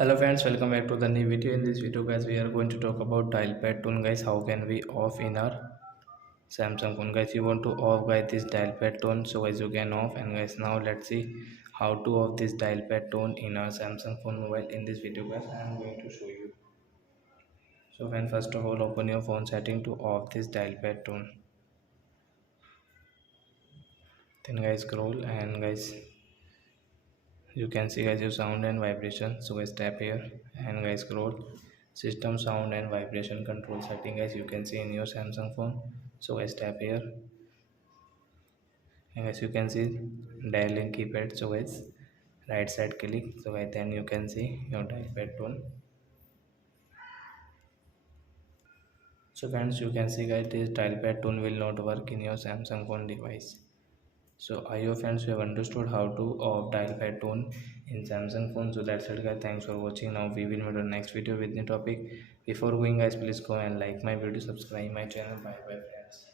Hello friends, welcome back to the new video. In this video guys, we are going to talk about dial pad tone guys. How can we off in our Samsung phone guys? You want to off guys this dial pad tone, so guys you can off. And guys, now let's see how to off this dial pad tone in our Samsung phone mobile. In this video guys, I am going to show you. So when first of all open your phone setting to off this dial pad tone, then guys scroll and guys you can see guys your sound and vibration. So guys tap here and guys scroll system sound and vibration control setting guys you can see in your Samsung phone. So guys tap here and guys you can see dialing keypad. So guys right side click, so guys then you can see your dial pad tone. So friends, you can see guys this dial pad tone will not work in your Samsung phone device. So I hope friends you have understood how to off dial pad tone in Samsung phone. So that's it guys, thanks for watching. Now we will meet on next video with new topic. Before going guys, please go and like my video, subscribe my channel. Bye bye friends.